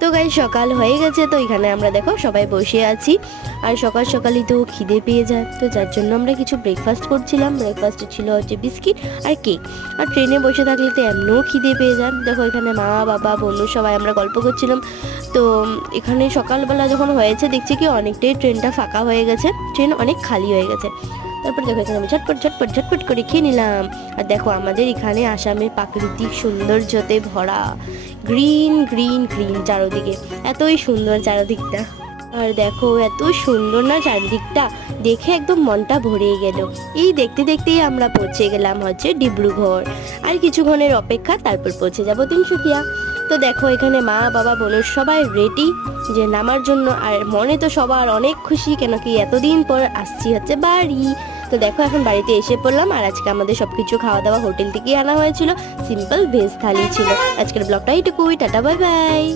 তো গাইস সকাল হয়ে গেছে, তো এখানে আমরা দেখো সবাই বসে আছি। আর সকাল সকালই তো খিদে পেয়ে যায়, তো যার জন্য আমরা কিছু ব্রেকফাস্ট করছিলাম। ব্রেকফাস্টে ছিল হচ্ছে বিস্কিট আর কেক। আর ট্রেনে বসে থাকলে তো এমনও খিদে পেয়ে যায়। দেখো এখানে মা বাবা বন্ধু সবাই আমরা গল্প করছিলাম। তো এখানে সকালবেলা যখন হয়েছে দেখছি কি অনেকটাই ট্রেনটা ফাঁকা হয়ে গেছে, ট্রেন অনেক খালি হয়ে গেছে। তারপর দেখো এখানে আমি ঝটপট ঝটপট ঝটপট করে খেয়ে নিলাম। আর দেখো আমাদের এখানে আসামের প্রাকৃতিক সৌন্দর্যতে ভরা, গ্রিন গ্রিন গ্রিন চারোদিকে, এতই সুন্দর চারোদিকটা। আর দেখো এত সুন্দর না চারিদিকটা, দেখে একদম মনটা ভরে গেল। এই দেখতে দেখতেই আমরা পৌঁছে গেলাম হচ্ছে ডিব্রুগড়। আর কিছুক্ষণের অপেক্ষা, তারপর পৌঁছে যাব তিনসুকিয়া। তো দেখো এখানে মা বাবা বোন সবাই রেডি যে নামার জন্য। আর মনে তো সবার অনেক খুশি, কেন কি এতদিন পর আসছি হচ্ছে বাড়ি। তো দেখো এখন বাড়িতে এসে পড়লাম। আর আজকে আমাদের সবকিছু খাওয়া দাওয়া হোটেল থেকেই আনা হয়েছিল, সিম্পল ভেজ থালি ছিল। আজকের ব্লগটা এইটুকুই, টাটা বাই বাই।